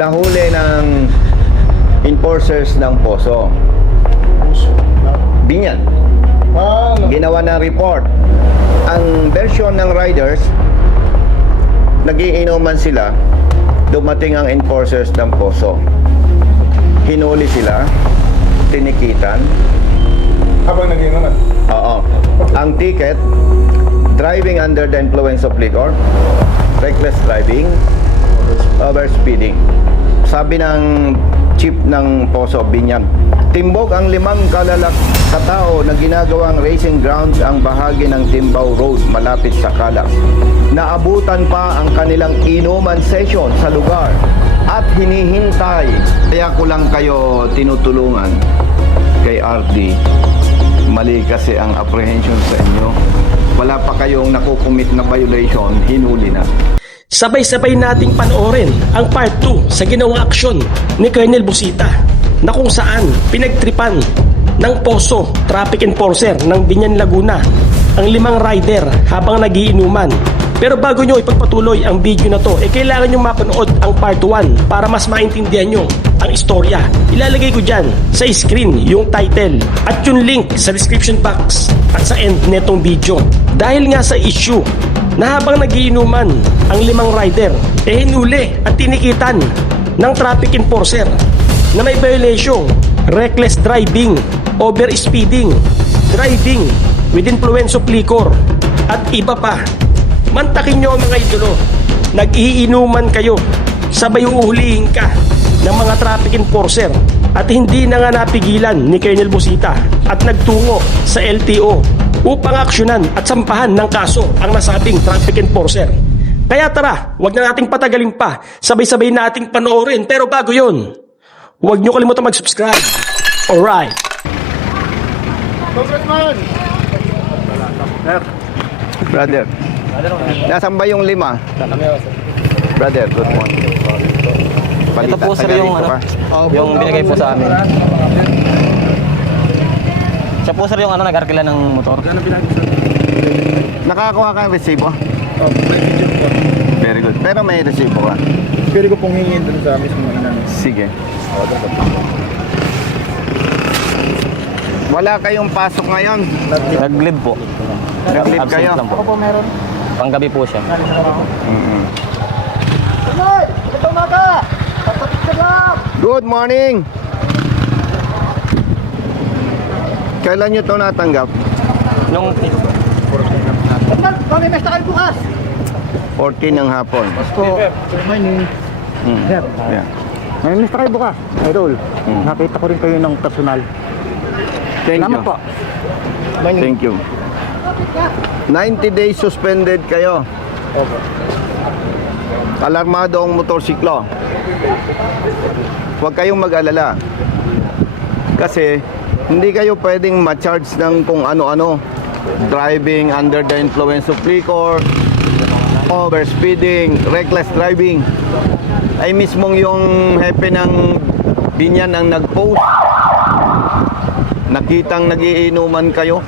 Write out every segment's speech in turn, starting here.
nahuli ng enforcers ng Poso. Binyan. Ginawa ng report. Ang version ng riders, nagiinuman sila, dumating ang enforcers ng Poso. Hinuli sila, tinikitan. Habang nagiinuman? Oo. Ang ticket, driving under the influence of liquor, reckless driving, overspeeding. Sabi ng chief ng Poso, Binyan, timbog ang 5 katao na ginagawang racing grounds ang bahagi ng Timbao Road malapit sa Cala. Naabutan pa ang kanilang inuman session sa lugar at hinihintay. Kaya ko lang kayo tinutulungan kay RD. Mali kasi ang apprehension sa inyo. Wala pa kayong nakukumit na violation, hinuli na. Sabay-sabay nating panoorin ang part 2 sa ginawang aksyon ni Colonel Busita na kung saan pinagtripan ng Poso traffic enforcer ng Binyan, Laguna ang 5 rider habang nagiinuman. Pero bago nyo ipagpatuloy ang video na to, kailangan nyo mapanood ang part 1 para mas maintindihan nyo ang istorya. Ilalagay ko dyan sa screen yung title at yung link sa description box at sa end netong video. Dahil nga sa issue na habang nagiinuman ang 5 rider, hinuli at tinikitan ng traffic enforcer na may violation, reckless driving, overspeeding, driving with influence of liquor, at iba pa. Mantakin nyo mga idolo, nag-iinuman kayo, sabay uuhulihin ka ng mga traffic enforcer at hindi na nga napigilan ni Colonel Busita at nagtungo sa LTO upang aksyonan at sampahan ng kaso ang nasabing traffic enforcer. Kaya tara, wag na nating patagalin pa, sabay-sabay nating panoorin. Pero bago yun, huwag nyo kalimutan mag-subscribe. Alright. Brother, nasaan ba yung 5? Brother, good morning. Ito po sir yung yung binigay po sa amin. Siya po sir yung nag-arkila ng motor. Nakakuha ka ng resibo? Very good. Pero may resibo ka? Pwede ko pong hingin dun sa mismo ina. Sige. Wala kayong pasok ngayon? Nag-leave po. Nag-leave Absent kayo? lang po. Ako po meron. Panggabi po siya. Good morning! Kailan nyo ito natanggap? Nung 14 ng hapon. Yeah. May miss kayo bukas, idol. Nakita ko rin kayo ng personal. Thank Salamat you. po. Thank you. 90 days suspended kayo. Alarmado ang motorsiklo. Huwag kayong mag-alala. Kasi hindi kayo pwedeng ma-charge ng kung ano-ano. Driving under the influence of liquor, overspeeding, reckless driving. Ay mismong yung hepe ng Binyan ang nag-post. Nakitang nagiinuman kayo.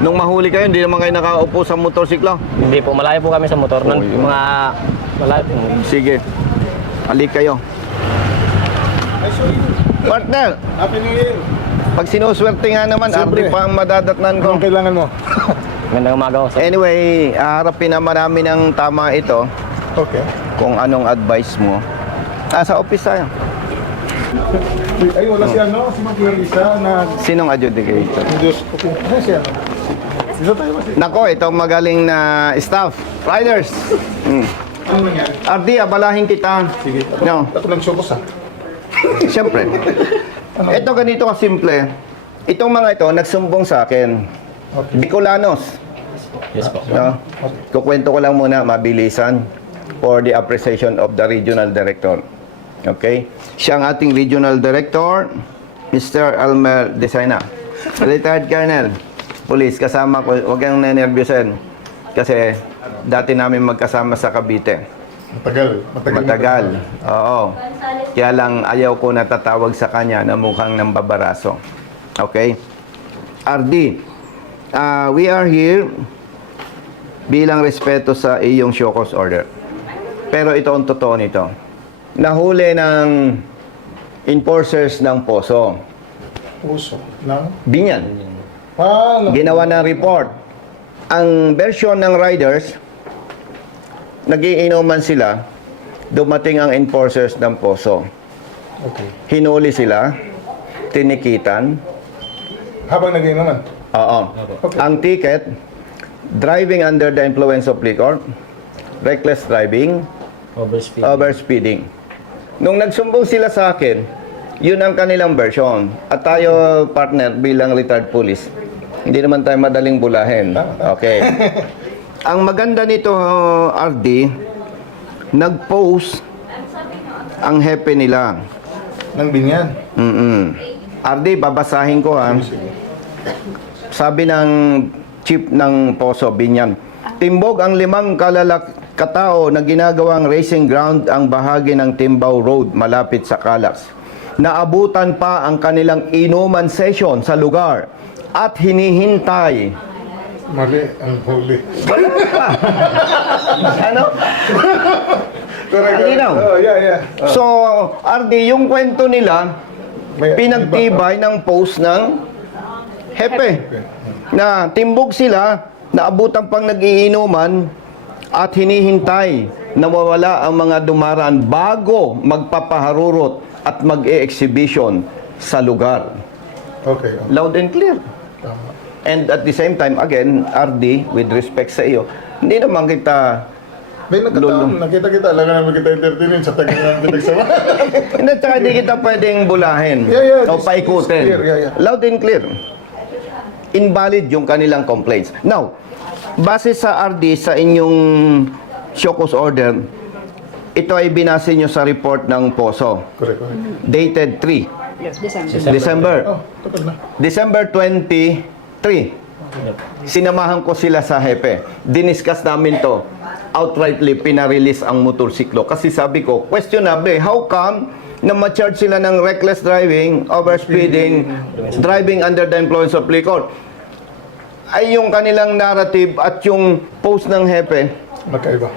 Nung mahuli kayo, hindi naman kayo nakaupo sa motorsiklo. hindi po, malayo po kami sa motor. Nun, yung mga malayo po. Sige. Halik kayo. Partner, Happy New Year! pag sinuswerte nga naman, Siyempre. arte pa ang madadatnan ko. Anong kailangan mo? Gandang umaga ko sir. Anyway, haharapin naman namin ng tama ito Okay. kung anong advice mo. Sa office tayo. Ay, wala si ano, si Ma'am Clarissa na Sinong adjudicator? Diyos. Okay. Ano siya? Isa tayo kasi. Nako, ito magaling na staff. Riders. Ano nangyari? RD, abalahin kita. Sige. No, Ako nag-showcase siyempre. Ito ganito kasimple. Itong mga ito, nagsumbong sa akin. Bicolanos. Yes po. No? Kukwento ko lang muna, mabilisan, for the appreciation of the regional director. Okay? Siya ang ating regional director, Mr. Elmer Desayna. Retired Colonel, Police, kasama ko, huwag kang nenervyusin. Kasi dati namin magkasama sa Cavite. Matagal. Oo. Kaya lang ayaw ko natatawag sa kanya na mukhang nambabaraso. Okay? RD, we are here bilang respeto sa iyong show cause order. Pero ito ang totoo nito. nahuli ng enforcers ng Poso. Puso. Nang? Binyan. Ginawa ng report. Ang version ng riders, nagiinuman sila, dumating ang enforcers ng Poso. Okay. Hinuli sila, tinikitan. Habang nag-inuman? Oo. Okay. Ang ticket, driving under the influence of liquor, reckless driving, overspeeding. Nung nagsumbong sila sa akin, yun ang kanilang version. At tayo, partner, bilang retired police, hindi naman tayo madaling bulahin. Okay. Ang maganda nito, RD, nag-post ang hepe nila. Nang Binyan? RD, babasahin ko ha. Sabi ng chief ng Poso, Binyan, timbog ang 5 katao na ginagawang racing ground ang bahagi ng Timbao Road malapit sa Calax. Naabutan pa ang kanilang inuman session sa lugar at hinihintay. Mali ang huli. Ano? Correct. Ang linaw. Oh, yeah. So, RD, yung kwento nila, May- pinagtibay ng post ng hepe. Na timbog sila, naabutan pang nag-iinuman at hinihintay na mawala ang mga dumaraan bago magpapaharurot at mag-e-exhibition sa lugar. Okay. Loud and clear. Tama. And at the same time, again, RD, with respect sa iyo, hindi naman kita May nagkataon, nakita kita, alam ka naman kita entertainin sa tagal ng pinagsama. hindi, tsaka hindi kita pwedeng bulahin Yeah, o this paikutin. is clear, yeah. Loud and clear. Invalid yung kanilang complaints. Now, base sa RD, sa inyong show cause order, ito ay binase nyo sa report ng Poso. Correct. Dated 3. December. Oh, tapos na. December 23. Sinamahan ko sila sa hepe. Diniscuss namin to. Outrightly pinarelease ang motorsiklo. Kasi sabi ko, questionable, how come na ma-charge sila ng reckless driving, overspeeding, driving under the influence of liquor? Ay yung kanilang narrative at yung post ng hepe, Magkaiba.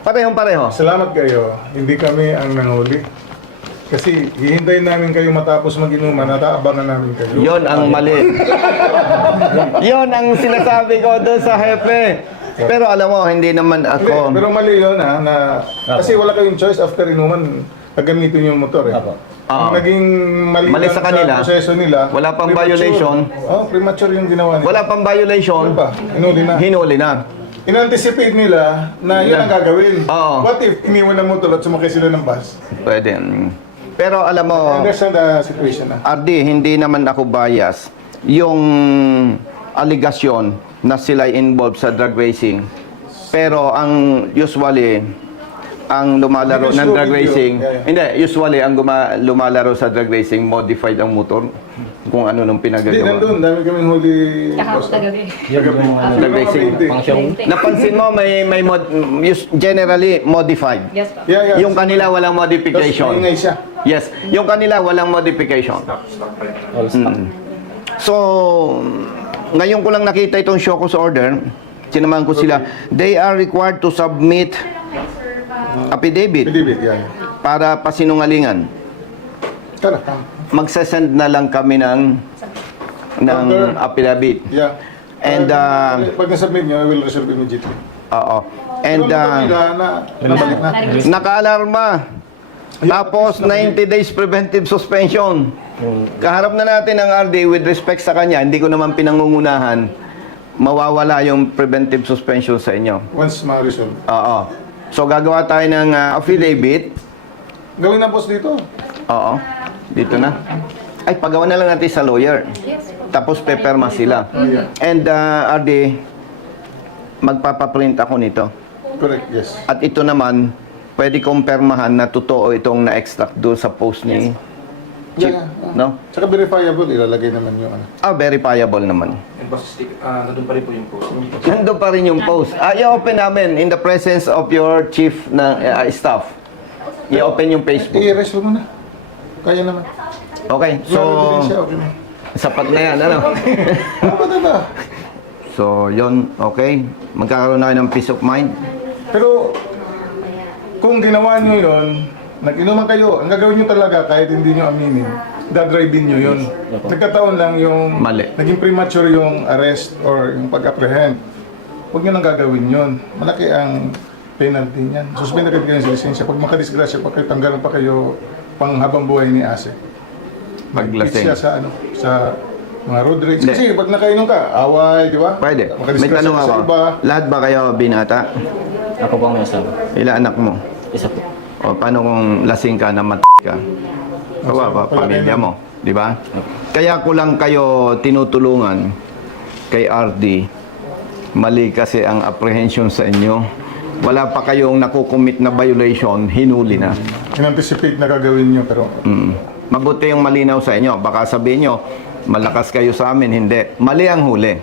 parehong-pareho. Salamat kayo. Hindi kami ang nanghuli. Kasi hihintayin namin kayo matapos mag-inuman at aabangan namin kayo. Yon ang mali. Yon ang sinasabi ko doon sa hepe. Pero alam mo, hindi naman Hindi, ako... pero mali yun na kasi wala kayong choice after inuman, gagamitin yung motor eh. Ang naging mali Mali sa kanila. proseso nila. Wala pang premature. violation. Oh, premature yung ginawa nila. Wala pang violation. Ano pa? Inuli na. Hinuli na. In-anticipate nila na yun ang gagawin. Oo. What if iniwan ng motor at sumakay sila ng bus? Pwede. Pero alam mo, I understand the situation na. RD, hindi naman ako bias. Yung aligasyon na sila involved sa drug racing. Pero ang usually, ang lumalaro Hindi ng show drug video. racing, Yeah. hindi, usually ang lumalaro sa drug racing, modified ang motor kung ano nung Hindi, pinagagawa. nandun. Dami kaming huli. Kagabi. Yung racing. Napansin mo, may generally modified. Yes po. Yeah. Yung kanila walang Tapos modification. maingay siya. Yes, yung kanila walang modification. So, ngayon ko lang nakita itong show cause order. Sinamahan ko sila. They are required to submit affidavit Pilibit, yeah. para pasinungalingan. Kana. Magsasend na lang kami ng Order. affidavit. Yeah. And, pag nasubmit nyo, I will resolve immediately. Oo. And, nabalik na. naka-alarma. Tapos, 90 days preventive suspension. Kaharap na natin ang RD with respect sa kanya, hindi ko naman pinangungunahan, mawawala yung preventive suspension sa inyo. Once ma-resolve. Oo. So, gagawa tayo ng affidavit. Gawin na boss dito. Oo. Dito na. Ay, pagawa na lang natin sa lawyer. Tapos, peperma sila. And, RD, magpapaprint ako nito. Correct, yes. At ito naman, pwede kong permahan na totoo itong na-extract doon sa post ni Chief. Yeah. No? Saka verifiable, ilalagay naman yung ano. Verifiable naman. Nandun pa rin po yung post. Nandun pa rin yung post. I-open namin in the presence of your chief na staff. I-open yung Facebook. I-resolve mo na. Kaya naman. Okay, so Okay na. sapat na yan, ano? Dapat na. So, yon okay. Magkakaroon na kayo ng peace of mind. Pero, kung ginawa nyo yun, nag-inuman kayo, ang gagawin nyo talaga kahit hindi nyo aminin, dadrive-in nyo yun. Nagkataon lang yung Mali. naging premature yung arrest or yung pag-apprehend. Huwag nyo nang gagawin yun. Malaki ang penalty niyan. Suspend agad kayo sa lisensya. Pag makadisgrasya pa kayo, tanggalan pa kayo pang habang buhay ni Ase. Paglasing. Siya sa mga road rage. Kasi pag nakainom ka, away, di ba? Pwede. May Makadisgrasya tanong ka ako. sa iba. Lahat ba kayo binata? Ako po ang may asawa. Ilan anak mo? Isa po. O paano kung lasing ka na ka? Kawawa, pamilya mo. Di ba? Kaya ko lang kayo tinutulungan kay RD. Mali kasi ang apprehension sa inyo. Wala pa kayong nakukumit na violation, hinuli na. In-anticipate na gagawin nyo, pero Mabuti yung malinaw sa inyo. Baka sabihin nyo, malakas kayo sa amin. Hindi. Mali ang huli.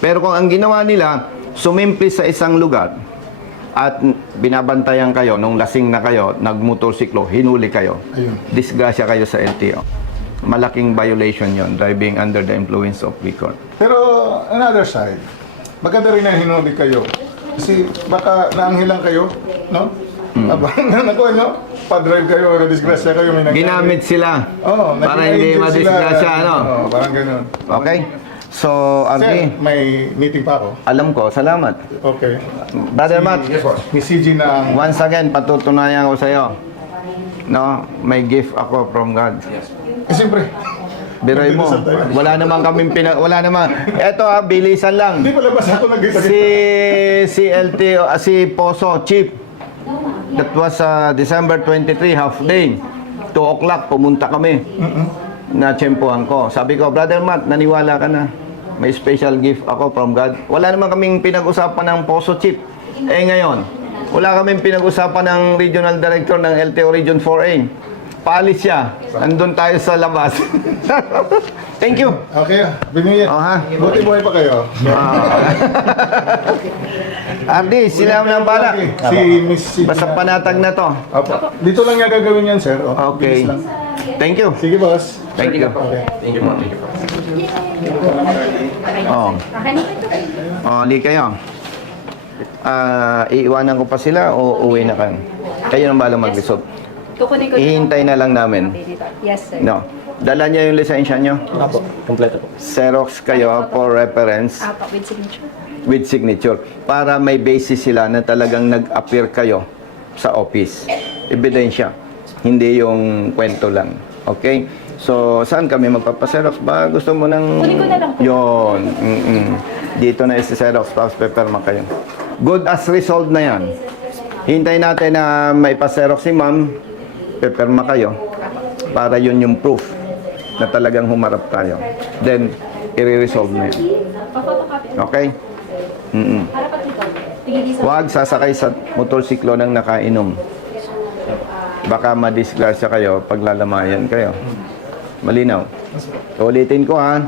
Pero kung ang ginawa nila, sumimple sa isang lugar at binabantayan kayo, nung lasing na kayo, nagmotorsiklo, hinuli kayo. Ayun. Disgrasya kayo sa LTO. Malaking violation yon, driving under the influence of liquor. Pero another side, maganda rin na hinuli kayo. Kasi baka naanghilang kayo, no? Abang nakuha nyo, pa-drive kayo, disgrasya kayo, may nangyari. Ginamit sila Oo, para hindi nag-i-engage madisgrasya, sila. ano? Oo, parang ganun. Okay? So, Sir, RD, may meeting pa ako. alam ko, salamat. Okay. Brother Matt, May CG na ang... once again, patutunayan ko sa iyo. No, may gift ako from God. Siyempre, Biroy mo. Wala naman kaming wala naman. Eto bilisan lang. hindi pala ba sa ako nagkita-kita? Si LTO, si Poso Chief. That was December 23, half day. 2 o'clock, pumunta kami. Na-tsempohan ko. Sabi ko, Brother Matt, naniwala ka na. May special gift ako from God. Wala naman kaming pinag-usapan ng Poso Chief. Eh ngayon, wala kaming pinag-usapan ng Regional Director ng LTO Region 4A. Paalis siya. Andun tayo sa labas. Thank you. Okay, binigyan. Oh, ha? Buti buhay pa kayo. Ardi, sila ang bala. Si Miss CG. Basta panatag na to. Opo. Dito lang yung gagawin yan, sir. Oh, Okay. bilis lang. Thank you. Sige, boss. Thank you. Okay. Oh. Oh, li kayo. Iiwanan ko pa sila o uwi na kayo? Kayo nang balang mag-resolve. Kukunin ko Ihintay na lang namin. Yes, sir. No. Dala niya yung lisensya niyo. Apo. Kompleto po. Xerox kayo for reference Apo, with signature. with signature para may basis sila na talagang nag-appear kayo sa office. Ebidensya. Hindi yung kwento lang. Okay? So, saan kami magpapaserox? Ba gusto mo ng... Kunin ko na lang po. Yun. Dito na isi-xerox, tapos paperma kayo. Good as resolved na yan. Hintayin natin na may pa-xerox si ma'am, paperma kayo, para yun yung proof na talagang humarap tayo. Then, i-resolve na yan. Pa-photocopy. Okay? Para pa dito. Tigil sa... Huwag sasakay sa motorsiklo ng nakainom. Baka madisgrasya kayo pag lalamayan kayo. Malinaw. Ulitin ko ha.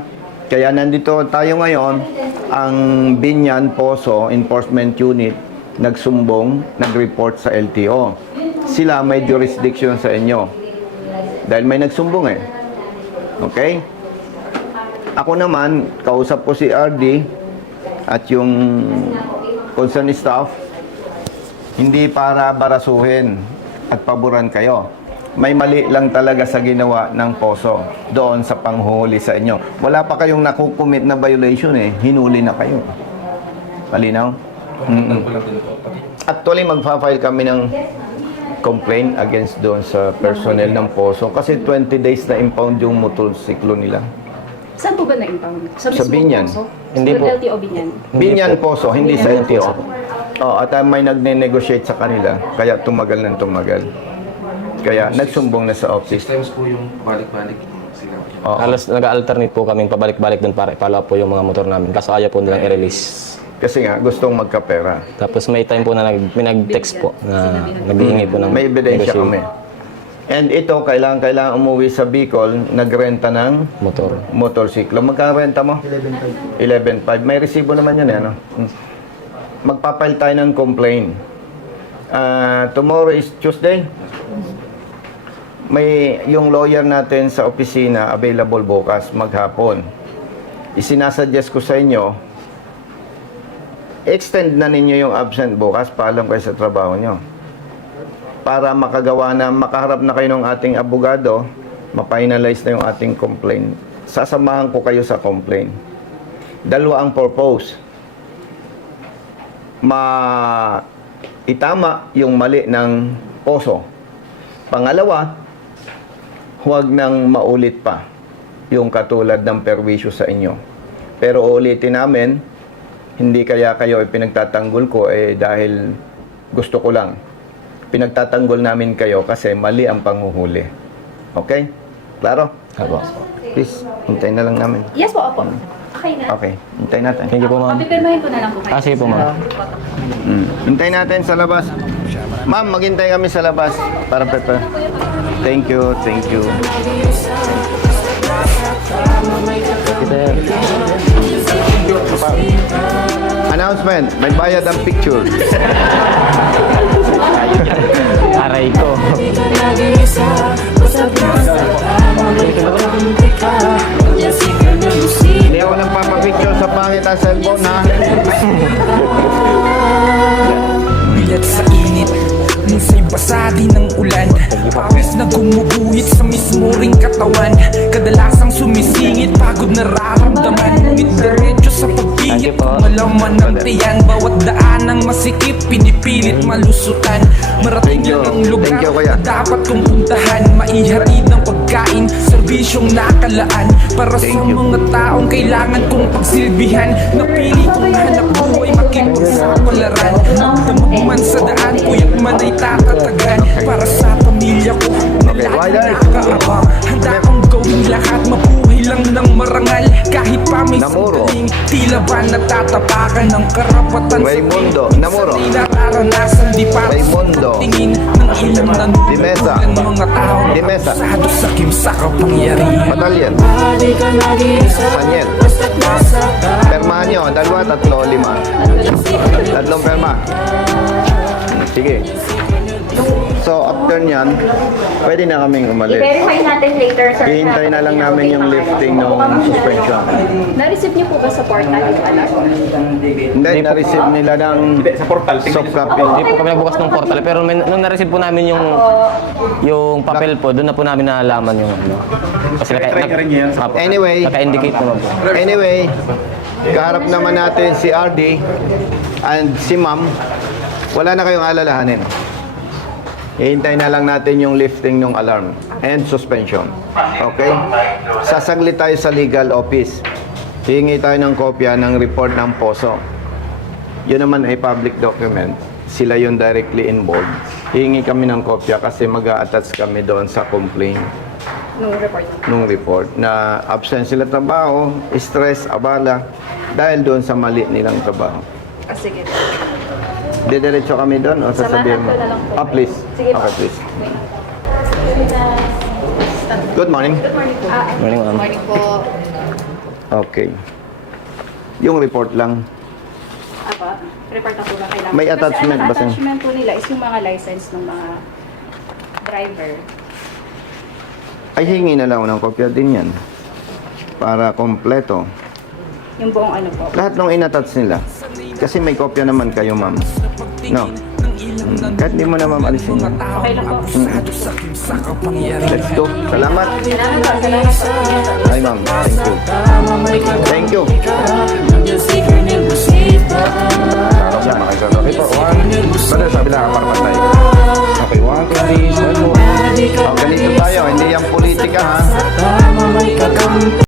Kaya nandito tayo ngayon, ang Binyan Poso Enforcement Unit nagsumbong, nag-report sa LTO. Sila may jurisdiction sa inyo. Dahil may nagsumbong eh. Okay? Ako naman, kausap ko si RD at yung concerned staff, hindi para barasuhin at paboran kayo. May mali lang talaga sa ginawa ng Poso doon sa panghuli sa inyo. Wala pa kayong nakukumit na violation eh. Hinuli na kayo. Malinaw? Actually, magfa-file kami ng complaint against doon sa personnel ng Poso kasi 20 days na impound yung motorsiklo nila. Saan po ba na-impound? Sa mismong Binyan. Poso? Hindi Sa po. LTO Binyan. Binyan Poso, hindi sa LTO. Oh, at may nagne-negotiate sa kanila, kaya tumagal ng tumagal. Kaya nagsumbong na sa office. 6 times po yung balik-balik sila. Oh. Alas nag-alternate po kaming pabalik-balik doon para ipala po yung mga motor namin. Kaso ayaw po nilang i-release. Kasi nga, gustong magkapera. Tapos may time po na may nag-text po na naghihingi po ng May ebidensya negotiate. kami. And ito, kailangan umuwi sa Bicol, nagrenta ng Motor. motorsiklo. Magkano renta mo? 11.5. 11.5. May resibo naman yan, eh, ano? Magpapile tayo ng complaint. Tomorrow is Tuesday. May yung lawyer natin sa opisina available bukas maghapon. Isinasuggest ko sa inyo, extend na ninyo yung absent bukas, paalam kayo sa trabaho nyo. para makagawa na, makaharap na kayo ng ating abogado, ma-finalize na yung ating complaint. Sasamahan ko kayo sa complaint. Dalawa ang purpose. Itama yung mali ng poso. Pangalawa, huwag nang maulit pa yung katulad ng perwisyo sa inyo. Pero ulitin namin, hindi kaya kayo pinagtatanggol ko dahil gusto ko lang. Pinagtatanggol namin kayo kasi mali ang panghuhuli. Okay? Klaro? Apo. Please, hintayin na lang namin. Yes po, opo. Okay na. Okay, hintayin natin. Thank you po, ma'am. Papipirmahin ko na lang po kayo. Sige po, ma'am. Hintayin natin sa labas. Ma'am, maghintay kami sa labas para prepare. Thank you, thank you. Sir. Announcement, may bayad ang picture. Aray ko. Hindi ako nagpapapicture sa pangit ang cellphone, ha? Bilat sa init, minsa'y basa din ng ulan. Pawis na gumuguhit sa mismo ring katawan. Kadalasang sumisingit, pagod nararamdaman. Ngunit diretso sa pagpihit, malaman ng tiyan. Bawat daan ng masikip, pinipilit malusutan. Marating lang ang lugar Thank you, kuya. na dapat kong puntahan. Maihatid ng pagkain, serbisyong nakalaan. Para sa mga taong kailangan kong pagsilbihan. Napili kong hanap buhay, makipagsapalaran. Damot man sa daan, puyat man ay tatatagan. Para sa pamilya ko, na lagi nakaabang. Handa kong gawin lahat, mabuhay lang ng marangal. Kahit pa may Namuro. sandaling, tila ba natatapakan ng karapatan Raimundo, Namuro. Sa nararanasan, di para Raimundo. sa tingin ng ilang Dimesa. nanunungkulan mga tao Dimesa. Sado sa kimsa kapangyarihan. Batalyan. Panyel. Permahan nyo, 2, 3, 5. Tatlong perma. Sige. So, after nyan, pwede na kaming umalis. I-verify natin later, sir. Hihintay na lang namin yung lifting ng suspension. Na-receive niyo po ba sa portal yung alam? Hindi, na-receive nila ng soft copy. Hindi po kami nagbukas ng portal, pero nung na-receive po namin yung papel po, doon na po namin nalaman yung ano. Kasi Anyway. naka-indicate naman po. Anyway, kaharap naman natin si RD and si Ma'am. Wala na kayong alalahanin. Hihintay na lang natin yung lifting ng alarm and suspension. Okay? Sasaglit tayo sa legal office. Hihingi tayo ng kopya ng report ng poso. Yun naman ay public document. Sila yung directly involved. Hihingi kami ng kopya kasi mag-a-attach kami doon sa complaint nung report na absent sila trabaho, stress, abala dahil doon sa mali nilang trabaho. Sige. Didiretso kami doon o sasabihin mo? Samahan ko na lang po. Please. Sige po. Okay, please. Good morning. Good morning po. Morning, ma'am. Morning po. Okay. Yung report lang. Apa, report na po ba kailangan? May attachment Kasi ba ang sa- attachment po nila is yung mga license ng mga driver. Ay, hingi na lang ng kopya din yan. Para kompleto. Yung buong ano po. Lahat ng inattach nila. Kasi may kopya naman kayo, ma'am. No. Kahit di mo na, ma'am, alisin yan. Okay lang po. Sado sa kimsa kapangyarihan. Let's go. Salamat. Salamat po. Salamat po. Ay, ma'am. Thank you. Thank you. Siya, makikita. Okay po, 1. Brother, sabi lang, para patay. Okay, 1, 2, 3, 4. Oh, ganito tayo. Hindi yan politika, ha?